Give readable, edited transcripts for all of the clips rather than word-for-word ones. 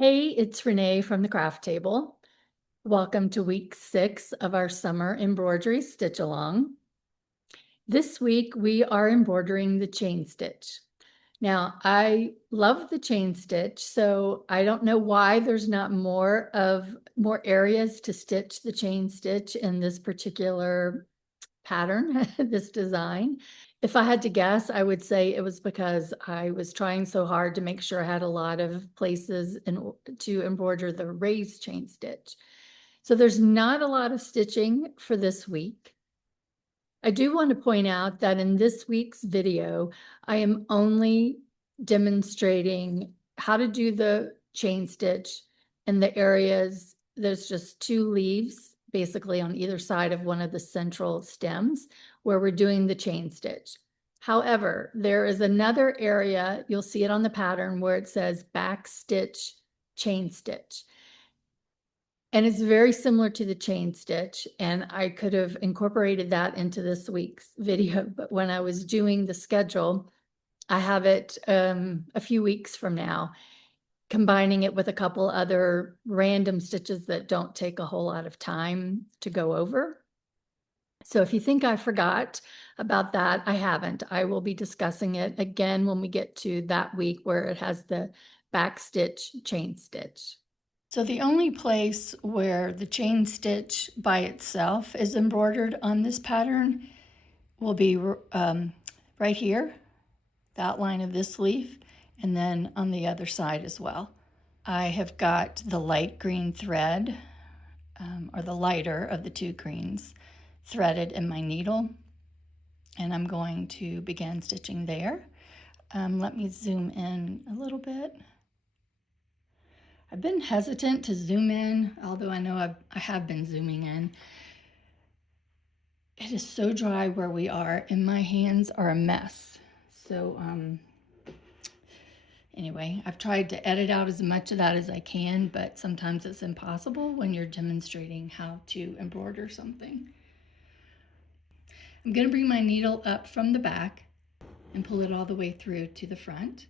Hey, it's Renee from the Craft Table. Welcome to week 6 of our summer embroidery stitch along. This week we are embroidering the chain stitch. Now, I love the chain stitch, so I don't know why there's not more areas to stitch the chain stitch in this particular pattern, this design. If I had to guess, I would say it was because I was trying so hard to make sure I had a lot of places to embroider the raised chain stitch. So there's not a lot of stitching for this week. I do want to point out that in this week's video, I am only demonstrating how to do the chain stitch in the areas. There's just 2 leaves basically on either side of one of the central stems where we're doing the chain stitch. However, there is another area, you'll see it on the pattern, where it says back stitch, chain stitch. And it's very similar to the chain stitch, and I could have incorporated that into this week's video, but when I was doing the schedule, I have it a few weeks from now, combining it with a couple other random stitches that don't take a whole lot of time to go over. So if you think I forgot about that, I haven't. I will be discussing it again when we get to that week where it has the back stitch, chain stitch. So the only place where the chain stitch by itself is embroidered on this pattern will be right here, the outline of this leaf, and then on the other side as well. I have got the light green thread, or the lighter of the 2 greens, threaded in my needle, and I'm going to begin stitching there. Let me zoom in a little bit. I've been hesitant to zoom in, although I know I have been zooming in. It is so dry where we are, and my hands are a mess. So anyway, I've tried to edit out as much of that as I can, but sometimes it's impossible when you're demonstrating how to embroider something. I'm going to bring my needle up from the back and pull it all the way through to the front.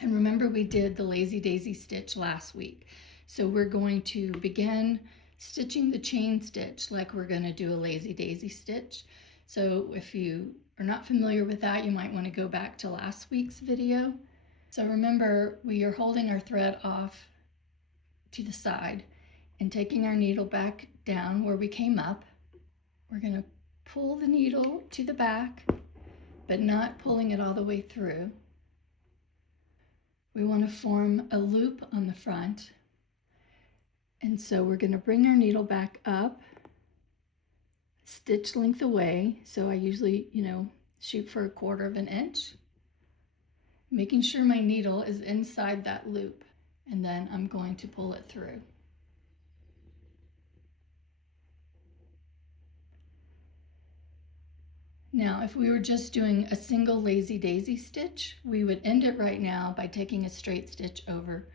And remember, we did the lazy daisy stitch last week. So we're going to begin stitching the chain stitch like we're going to do a lazy daisy stitch. So if you are not familiar with that, you might want to go back to last week's video. So remember, we are holding our thread off to the side and taking our needle back down where we came up. We're going to pull the needle to the back, but not pulling it all the way through. We want to form a loop on the front. And so we're going to bring our needle back up, stitch length away. So I usually, shoot for 1/4 of an inch, making sure my needle is inside that loop. And then I'm going to pull it through. Now, if we were just doing a single lazy daisy stitch, we would end it right now by taking a straight stitch over,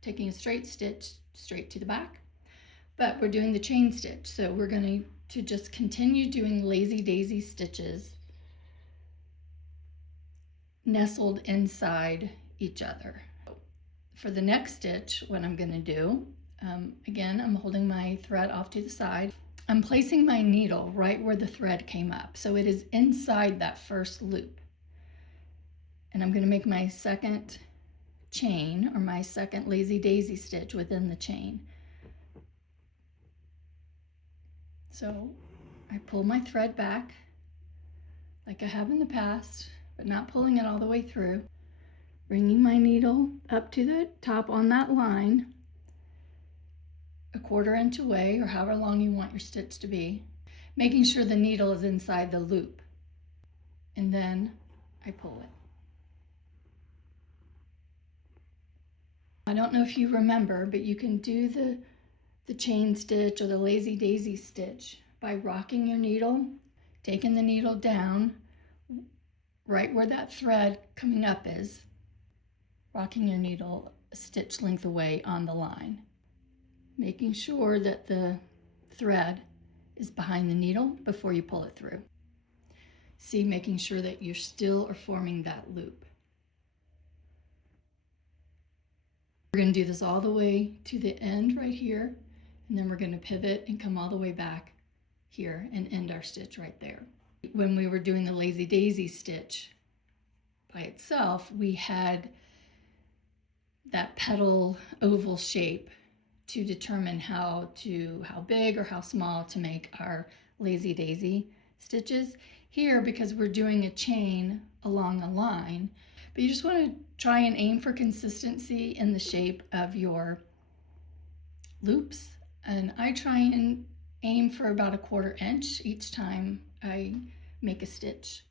taking a straight stitch straight to the back. But we're doing the chain stitch, so we're going to just continue doing lazy daisy stitches nestled inside each other. For the next stitch, what I'm going to do, again, I'm holding my thread off to the side. I'm placing my needle right where the thread came up, so it is inside that first loop. And I'm going to make my second chain, or my second lazy daisy stitch within the chain. So I pull my thread back like I have in the past, but not pulling it all the way through. Bringing my needle up to the top on that line, 1/4 inch away, or however long you want your stitch to be, making sure the needle is inside the loop. And then I pull it. I don't know if you remember, but you can do the chain stitch or the lazy daisy stitch by rocking your needle, taking the needle down right where that thread coming up is, rocking your needle a stitch length away on the line, making sure that the thread is behind the needle before you pull it through. See, making sure that you still are forming that loop. We're going to do this all the way to the end right here, and then we're going to pivot and come all the way back here and end our stitch right there. When we were doing the lazy daisy stitch by itself, we had that petal oval shape to determine how big or how small to make our lazy daisy stitches. Here, because we're doing a chain along a line, but you just want to try and aim for consistency in the shape of your loops. And I try and aim for about a 1/4 inch each time I make a stitch.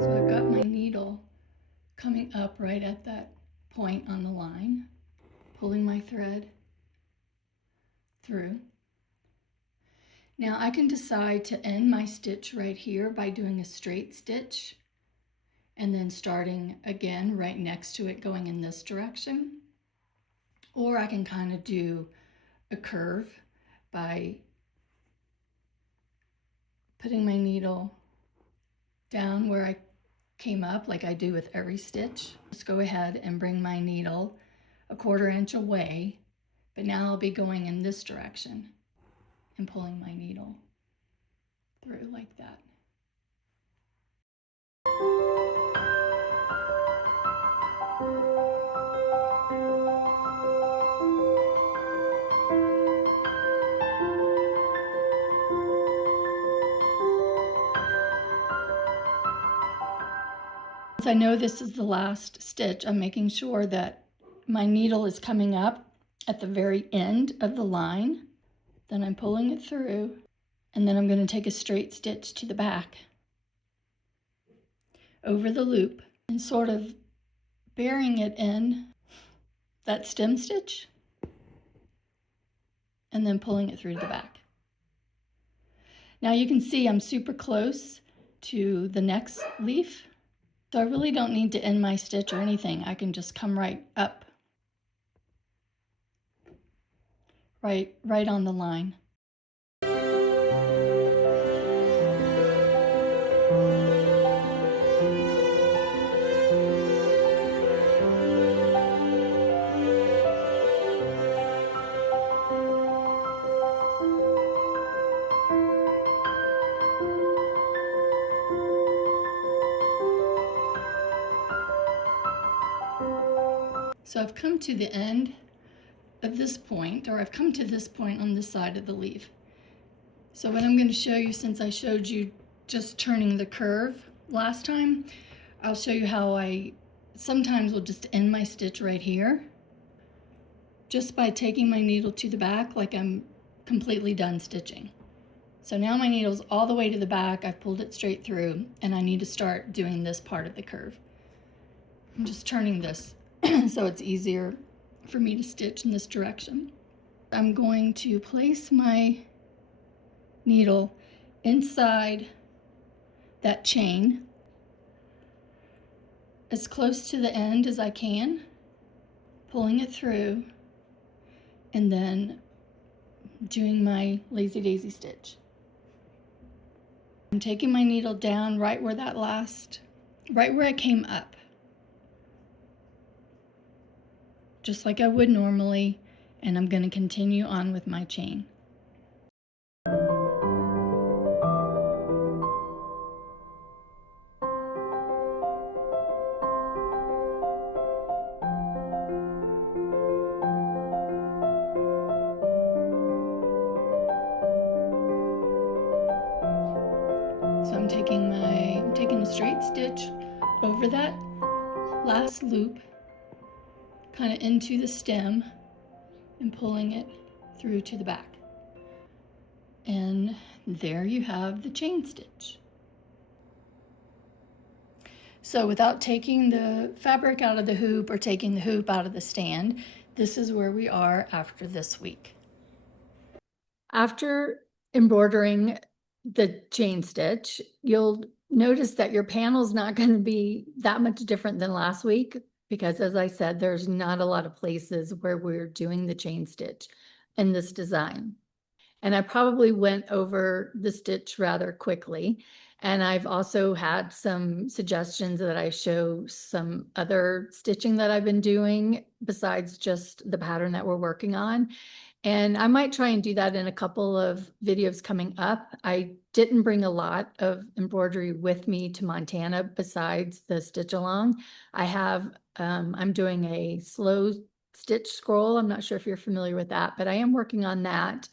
So I've got my needle coming up right at that point on the line, pulling my thread through. Now I can decide to end my stitch right here by doing a straight stitch and then starting again right next to it going in this direction. Or I can kind of do a curve by putting my needle down where I came up like I do with every stitch. Just go ahead and bring my needle a 1/4 inch away, but now I'll be going in this direction and pulling my needle through like that. Since I know this is the last stitch, I'm making sure that my needle is coming up at the very end of the line. Then I'm pulling it through, and then I'm going to take a straight stitch to the back over the loop and sort of burying it in that stem stitch and then pulling it through to the back. Now you can see I'm super close to the next leaf, so I really don't need to end my stitch or anything. I can just come right up, right on the line. So I've come to the end of this point, or I've come to this point on this side of the leaf. So what I'm going to show you, since I showed you just turning the curve last time, I'll show you how I sometimes will just end my stitch right here, just by taking my needle to the back like I'm completely done stitching. So now my needle's all the way to the back, I've pulled it straight through, and I need to start doing this part of the curve. I'm just turning this so it's easier for me to stitch in this direction. I'm going to place my needle inside that chain as close to the end as I can, pulling it through, and then doing my lazy daisy stitch. I'm taking my needle down right where right where I came up, just like I would normally, and I'm going to continue on with my chain. So I'm taking a straight stitch over that last loop, kind of into the stem, and pulling it through to the back. And there you have the chain stitch. So without taking the fabric out of the hoop or taking the hoop out of the stand, this is where we are after this week. After embroidering the chain stitch, you'll notice that your panel's not going to be that much different than last week. because as I said, there's not a lot of places where we're doing the chain stitch in this design. And I probably went over the stitch rather quickly. And I've also had some suggestions that I show some other stitching that I've been doing besides just the pattern that we're working on. And I might try and do that in a couple of videos coming up. I didn't bring a lot of embroidery with me to Montana besides the stitch along. I'm doing a slow stitch scroll. I'm not sure if you're familiar with that, but I am working on that.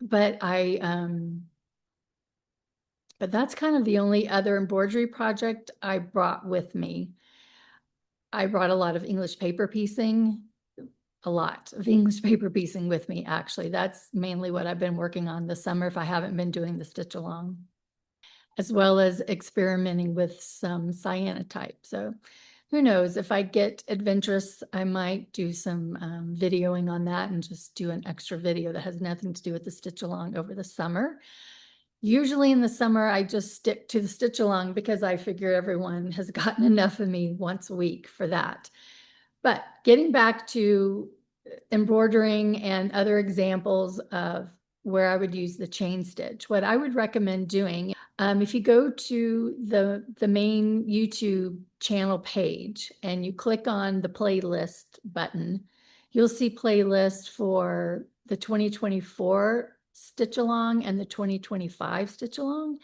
But but that's kind of the only other embroidery project I brought with me. I brought a lot of English paper piecing, a lot of English paper piecing with me, actually. That's mainly what I've been working on this summer if I haven't been doing the stitch along, as well as experimenting with some cyanotype. So who knows, if I get adventurous, I might do some videoing on that and just do an extra video that has nothing to do with the stitch along over the summer. Usually in the summer, I just stick to the stitch along because I figure everyone has gotten enough of me once a week for that. But getting back to embroidering and other examples of where I would use the chain stitch, what I would recommend doing, if you go to the main YouTube channel page and you click on the playlist button, you'll see playlists for the 2024 stitch along and the 2025 stitch along.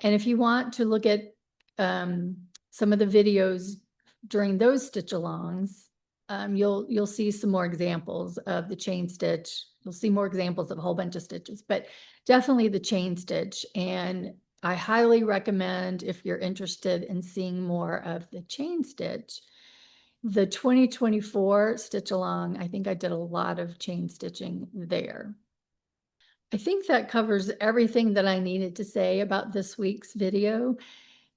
And if you want to look at some of the videos during those stitch alongs, you'll see some more examples of the chain stitch. You'll see more examples of a whole bunch of stitches, but definitely the chain stitch. And I highly recommend, if you're interested in seeing more of the chain stitch, the 2024 stitch along. I think I did a lot of chain stitching there. I think that covers everything that I needed to say about this week's video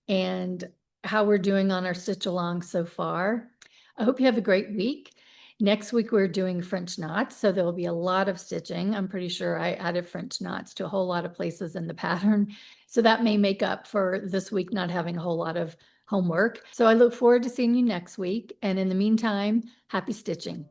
and how we're doing on our stitch along so far. I hope you have a great week. Next week, we're doing French knots, so there will be a lot of stitching. I'm pretty sure I added French knots to a whole lot of places in the pattern. So that may make up for this week not having a whole lot of homework. So I look forward to seeing you next week. And in the meantime, happy stitching.